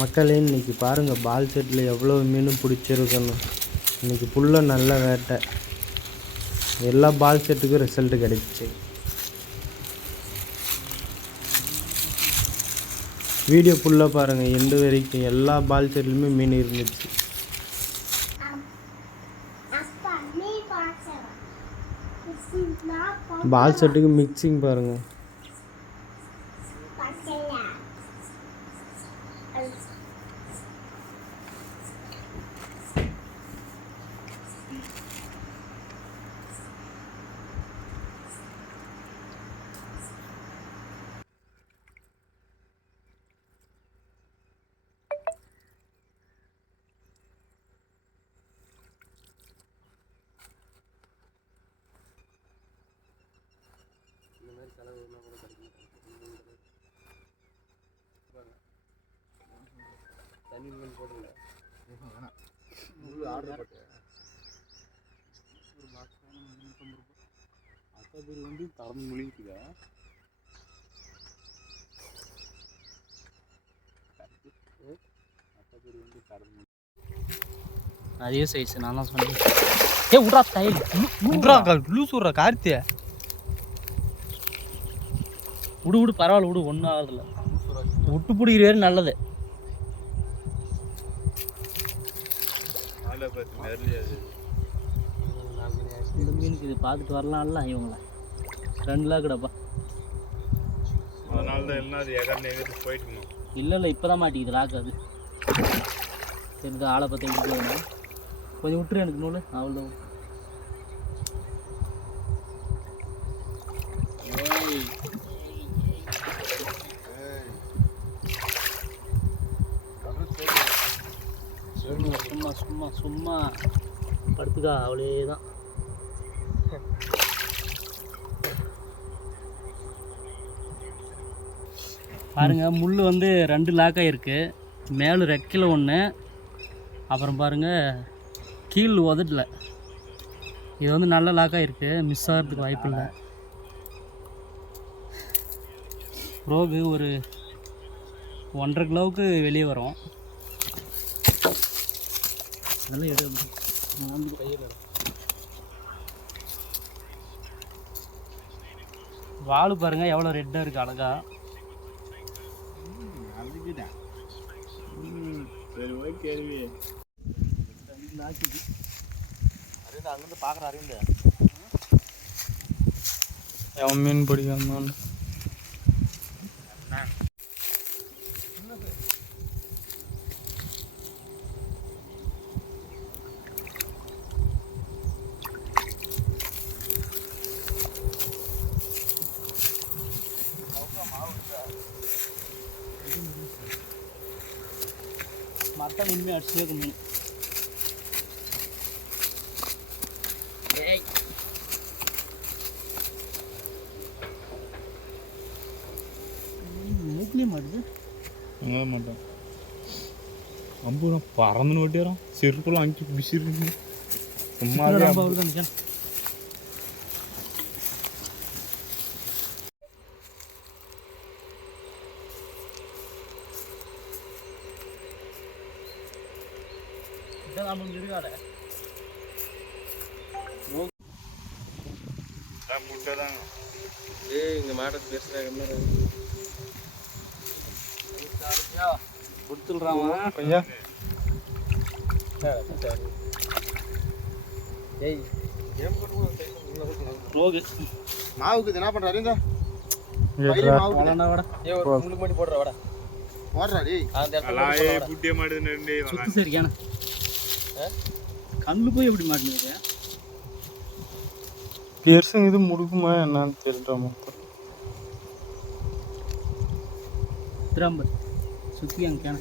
மக்களே இன்னைக்கு பாருங்கள் பால் செட்டில் எவ்வளோ மீன் பிடிச்சிருக்கணும் இன்றைக்கி புல்ல நல்ல வேட்டை. எல்லா பால் செட்டுக்கும் ரிசல்ட் கிடைச்சிச்சு வீடியோ ஃபுல்லாக பாருங்கள் எண்டு வரைக்கும் எல்லா பால் செட்லையுமே மீன் இருந்துச்சு. பால் செட்டுக்கு மிக்சிங் பாருங்கள் வந்து தரம் முழுங்கிக்குதா வந்து தரம் அதே சைஸ் நான் தான் சொன்னேன். ஏ விட்றா ஸ்டைல் விட்றா லூஸ் விட்றா கார்த்தியா விடு விடு பரவாயில்ல விடு ஒன்றும் ஆகிறதில்ல விட்டு பிடிக்கிற வரையும் நல்லது பார்த்து இந்த மீனுக்கு இது பார்த்துட்டு வரலாம்ல இவங்கள. ரெண்டு லாக் கிடப்பா. அதனால தான் எல்லாம் அது இல்லை இல்லை இப்போ தான் மாட்டிக்குது லாக் அது. இந்த ஆளை எப்படி வேணும் கொஞ்சம் விட்டுரு எனக்கு நூல் அவ்வளோ சும்மா சும்மா சும்மா சும்மா. படுத்துக்கா அவளே தான். பாருங்க முள் வந்து ரெண்டு லாக்காக இருக்கு மேலே ரெக்கில் ஒன்று அப்புறம் பாருங்க கீழ் உதட்டல. இது வந்து நல்ல லாக்காக இருக்கு மிஸ் ஆகிறதுக்கு வாய்ப்பு இல்லை. ரோகு ஒரு ஒன்றரை கிலோவுக்கு வெளியே வரும். அதெல்லாம் எடு நான் வந்து கையில் வால் பாருங்க எவ்வளோ ரெட்டாக இருக்குது அழகா. சரி ஓகே கேள்வி. அரவிந்த் அங்கேருந்து பார்க்குற அரவிந்த் அவன் மீன் பிடிக்காம. மட்டன் இனிமேல் அடிச்சுட்டே மீன் மூக்கிலே மாட்டுது. வாங்க மாட்டேன். அம்பு நான் பறந்துன்னு ஓட்டியாரோம். செருப்பெல்லாம் அங்கி பிசிருக்கு சும்மாவே ரொம்ப அவ்வளோ தான் இதான் நம்ம இடுகாடை முட்டை தாங்க ஏய் இங்கே மாட்டை பேசுகிறாங்க கொடுத்துடுறாமா ஐயா ஏய். ரோகு மாவுக்கு இது என்ன பண்றாரு? இந்த. வாடா போடுற வாடா. ஓடுறா டேய் சுத்து சரியான கண்ணு போய் எப்படி மாட்டினது பியர்ஸுங்க இது முடுக்குமா என்னன்னு தெரியல மொத்தம் திரும்ப சுற்றி அங்கே கேன